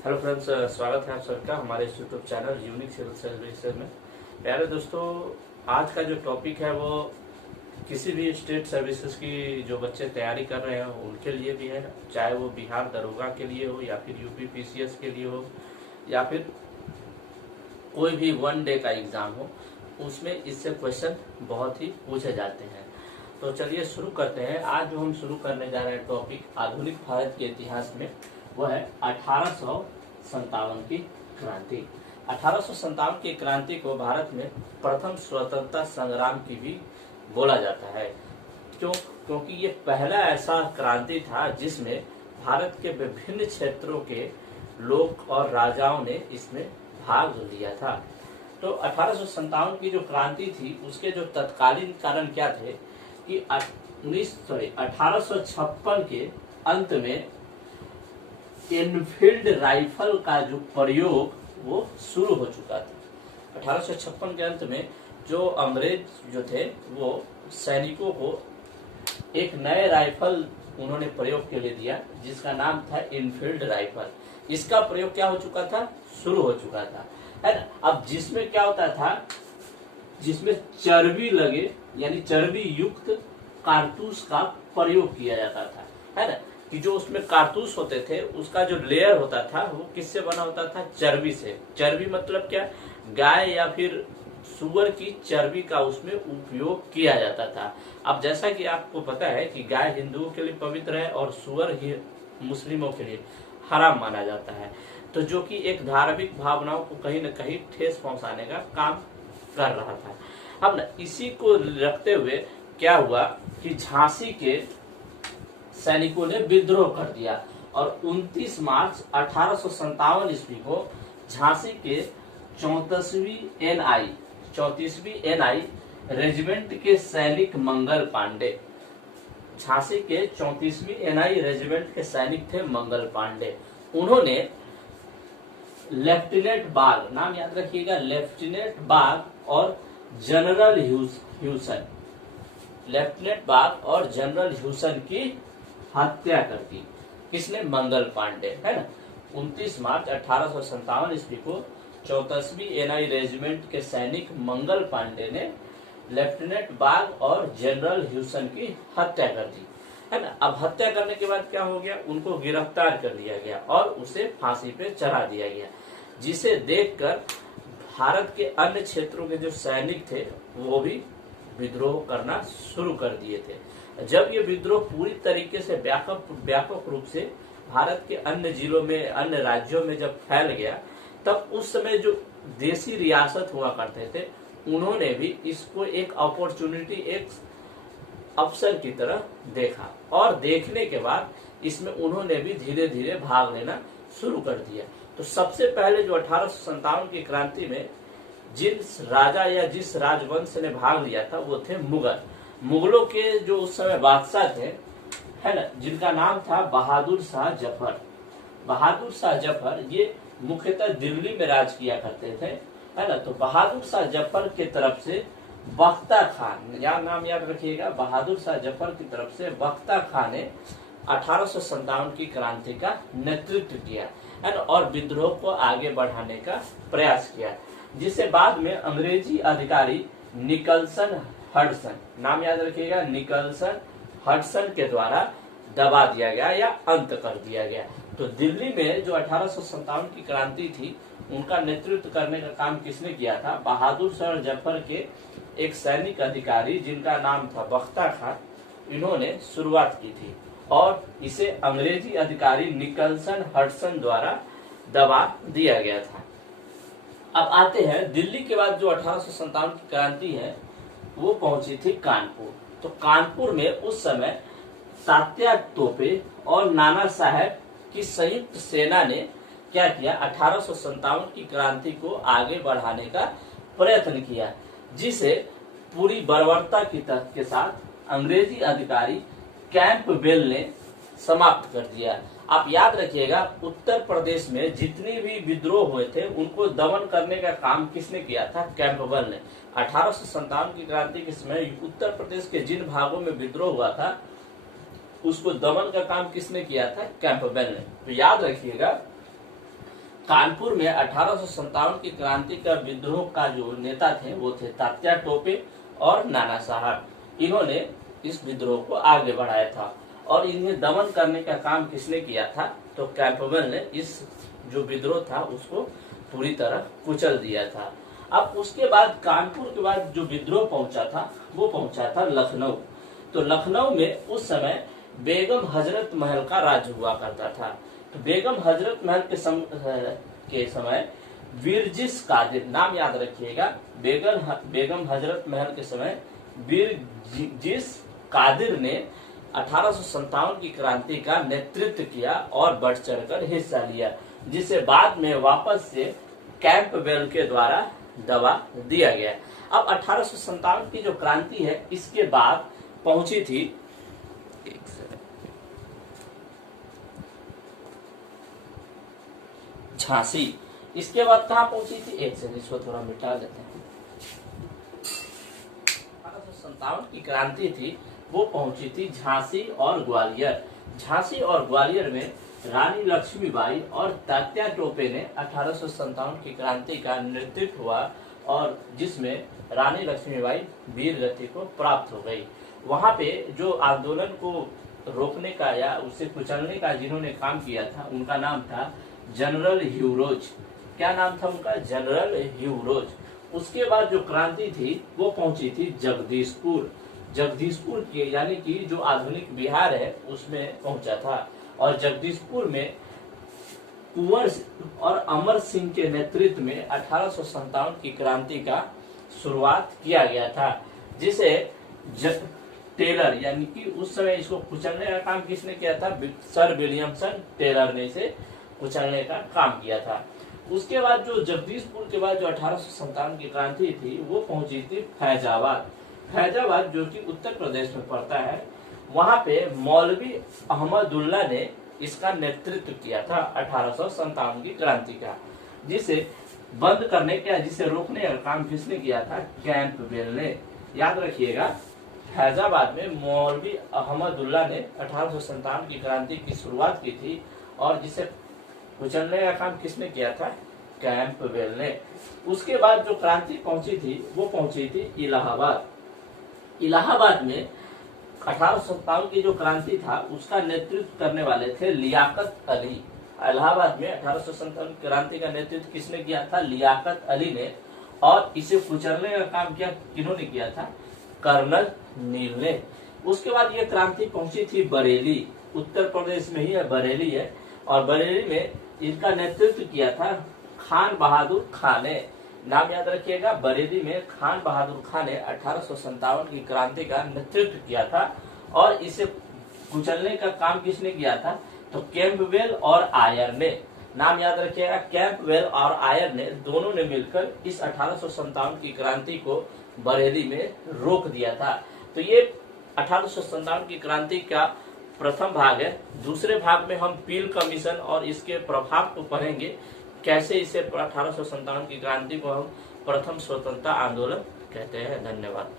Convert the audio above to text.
Hello friends, स्वागत है आप सबका हमारे YouTube channel Unique Civil Services में। प्यारे दोस्तों, आज का जो टॉपिक है वो किसी भी स्टेट सर्विसेज की जो बच्चे तैयारी कर रहे हैं उनके लिए भी है, चाहे वो बिहार दरोगा के लिए हो या फिर यूपी पीसीएस के लिए हो या फिर कोई भी वन डे का एग्जाम हो, उसमें इससे क्वेश्चन बहुत ही पूछे जाते हैं। तो चलिए शुरू करते हैं। आज जो हम शुरू करने जा रहे हैं टॉपिक आधुनिक भारत के इतिहास में, वो है 1857 की क्रांति। 1857 की क्रांति को भारत में प्रथम स्वतंत्रता संग्राम की भी बोला जाता है। क्योंकि ये पहला ऐसा क्रांति था जिसमें भारत के विभिन्न क्षेत्रों के लोग और राजाओं ने इसमें भाग लिया था। तो 1857 की जो क्रांति थी उसके जो तत्कालीन कारण क्या थे कि 1856 के अंत में एनफील्ड राइफल का जो प्रयोग वो शुरू हो चुका था। 1856 के अंत में जो अंग्रेज जो थे वो सैनिकों को एक नए राइफल उन्होंने प्रयोग के लिए दिया जिसका नाम था एनफील्ड राइफल। इसका प्रयोग क्या हो चुका था, शुरू हो चुका था, है ना। अब जिसमें क्या होता था, जिसमें चर्बी लगे यानी चर्बी युक्त कारतूस का प्रयोग किया जाता था, है ना। कि जो उसमें कारतूस होते थे उसका जो लेयर होता था वो किससे बना होता था, चर्बी से। चर्बी मतलब क्या, गाय या फिर सुअर की चर्बी का उसमें उपयोग किया जाता था। अब जैसा कि आपको पता है कि गाय हिंदुओं के लिए पवित्र है और सुअर ही मुस्लिमों के लिए हराम माना जाता है, तो जो कि एक धार्मिक भावनाओं को कहीं न कहीं ठेस पहुंचाने का काम कर रहा था। अब न इसी को रखते हुए क्या हुआ कि झांसी के सैनिकों ने विद्रोह कर दिया और 29 मार्च 1857 ईस्वी को झांसी के 34वीं एनआई रेजिमेंट के सैनिक मंगल पांडे, झांसी के 34वीं एनआई रेजिमेंट के सैनिक थे मंगल पांडे। उन्होंने लेफ्टिनेंट बाग, नाम याद रखिएगा, लेफ्टिनेंट बाग और जनरल ह्यूसन, लेफ्टिनेंट बाग और जनरल ह्यूसन की हत्या कर दी। किसने, मंगल पांडे, है ना। 29 मार्च 1857 ईस्वी को 34वीं एनआई रेजिमेंट के सैनिक मंगल पांडे ने लेफ्टिनेंट बाग और जनरल ह्यूसन की हत्या कर दी, है ना। अब हत्या करने के बाद क्या हो गया, उनको गिरफ्तार कर लिया गया और उसे फांसी पे चढ़ा दिया गया, जिसे देखकर भारत के अन्य क्षेत्रों के जो सैनिक थे वो भी विद्रोह करना शुरू कर दिए थे। जब ये विद्रोह पूरी तरीके से व्यापक रूप से भारत के अन्य जिलों में, अन्य राज्यों में जब फैल गया, तब उस समय जो देसी रियासत हुआ करते थे उन्होंने भी इसको एक अपॉर्चुनिटी, एक अवसर की तरह देखा और देखने के बाद इसमें उन्होंने भी धीरे धीरे भाग लेना शुरू कर दिया। तो सबसे पहले जो 1857 की क्रांति में जिस राजा या जिस राजवंश ने भाग लिया था वो थे मुगल। मुगलों के जो उस समय बादशाह थे, है ना, जिनका नाम था बहादुर शाह जफर। बहादुर शाह जफर ये मुख्यतः दिल्ली में राज किया करते थे, है ना। तो बहादुर शाह जफर की तरफ से बख्ता खान, या नाम याद रखिएगा, बहादुर शाह जफर की तरफ से बख्ता खान ने 1857 की क्रांति का नेतृत्व किया, है ना, और विद्रोह को आगे बढ़ाने का प्रयास किया, जिसे बाद में अंग्रेजी अधिकारी निकलसन हडसन, नाम याद रखिएगा, निकलसन हडसन के द्वारा दबा दिया गया या अंत कर दिया गया। तो दिल्ली में जो 1857 की क्रांति थी उनका नेतृत्व करने का काम किसने किया था, बहादुर शाह जफर के एक सैनिक अधिकारी जिनका नाम था बख्ता खान, इन्होंने शुरुआत की थी और इसे अंग्रेजी अधिकारी निकलसन हडसन द्वारा दबा दिया गया था। अब आते हैं दिल्ली के बाद जो 1857 की क्रांति है वो पहुंची थी कानपुर। तो कानपुर में उस समय तात्या टोपे और नाना साहेब की संयुक्त सेना ने क्या किया, 1857 की क्रांति को आगे बढ़ाने का प्रयत्न किया, जिसे पूरी बर्बरता के साथ अंग्रेजी अधिकारी कैंपबेल ने समाप्त कर दिया। आप याद रखिएगा, उत्तर प्रदेश में जितनी भी विद्रोह हुए थे उनको दमन करने का काम किसने किया था, कैंपबेल ने। 1857 की क्रांति के समय उत्तर प्रदेश के जिन भागों में विद्रोह हुआ था उसको दमन का काम किसने किया था, कैंपबेल ने। तो याद रखिएगा कानपुर में 1857 की क्रांति का विद्रोह का जो नेता थे वो थे तात्या टोपे और नाना साहब। इन्होंने इस विद्रोह को आगे बढ़ाया था और इन्हें दमन करने का काम किसने किया था, तो कैंपबेल ने इस जो विद्रोह था उसको पूरी तरह कुचल दिया था। अब उसके बाद कानपुर के बाद जो विद्रोह पहुंचा था वो पहुंचा था लखनऊ। तो लखनऊ में उस समय बेगम हजरत महल का राज हुआ करता था। तो बेगम हजरत महल के समय वीरजिस कादिर, नाम याद रखिएगा, बेगम हजरत महल के समय वीरजिस कादिर ने 1857 की क्रांति का नेतृत्व किया और बढ़ चढ़कर हिस्सा लिया, जिसे बाद में वापस से कैंपबेल के द्वारा दबा दिया गया। अब 1857 की जो क्रांति है इसके बाद पहुंची थी झांसी। इसके बाद कहां पहुंची थी, एक सेकंड इसको थोड़ा मिटा लेते हैं। 1857 की क्रांति थी वो पहुंची थी झांसी और ग्वालियर। झांसी और ग्वालियर में रानी लक्ष्मीबाई और तात्या टोपे ने 1857 की क्रांति का नेतृत्व हुआ और जिसमें रानी लक्ष्मीबाई वीर गति को प्राप्त हो गई। वहां पे जो आंदोलन को रोकने का या उसे कुचलने का जिन्होंने काम किया था उनका नाम था जनरल ह्यू रोज। क्या नाम था उनका, जनरल ह्यू रोज। उसके बाद जो क्रांति थी वो पहुंची थी जगदीशपुर। जगदीशपुर के यानी कि जो आधुनिक बिहार है उसमें पहुंचा था और जगदीशपुर में कुंवर और अमर सिंह के नेतृत्व में 1857 की क्रांति का शुरुआत किया गया था, जिसे टेलर यानी कि उस समय इसको कुचलने का काम किसने किया था, सर विलियमसन टेलर ने इसे कुचलने का काम किया था। उसके बाद जो जगदीशपुर के बाद जो 1857 की क्रांति थी वो पहुंची थी फैजाबाद। फैजाबाद जो कि उत्तर प्रदेश में पड़ता है, वहां पे मौलवी अहमदुल्ला ने इसका नेतृत्व किया था 1857 की क्रांति का, जिसे बंद करने का, जिसे रोकने का काम किसने किया था, कैंपबेल ने। याद रखिएगा, फैजाबाद में मौलवी अहमदुल्ला ने 1857 की क्रांति की शुरुआत की थी और जिसे कुचलने का काम किसने किया था, कैंपबेल ने। उसके बाद जो क्रांति पहुंची थी वो पहुंची थी इलाहाबाद। इलाहाबाद में 1857 की जो क्रांति था उसका नेतृत्व करने वाले थे लियाकत अली। इलाहाबाद में 1857 क्रांति का नेतृत्व किसने किया था, लियाकत अली ने। और इसे कुचलने का काम क्या किन्होंने किया था, कर्नल नील ने। उसके बाद ये क्रांति पहुंची थी बरेली, उत्तर प्रदेश में ही है, बरेली है। और बरेली में इनका नेतृत्व किया था खान बहादुर खान ने। नाम याद रखिएगा, बरेली में खान बहादुर खान ने 1857 की क्रांति का नेतृत्व किया था और इसे कुचलने का काम किसने किया था, तो कैंपबेल और आयर ने। नाम याद रखिएगा, कैंपबेल और आयर ने दोनों ने मिलकर इस 1857 की क्रांति को बरेली में रोक दिया था। तो ये 1857 की क्रांति का प्रथम भाग है। दूसरे भाग में हम पील कमीशन और इसके प्रभाव को पढ़ेंगे, कैसे इसे 1857 की क्रांति को हम प्रथम स्वतंत्रता आंदोलन कहते हैं। धन्यवाद।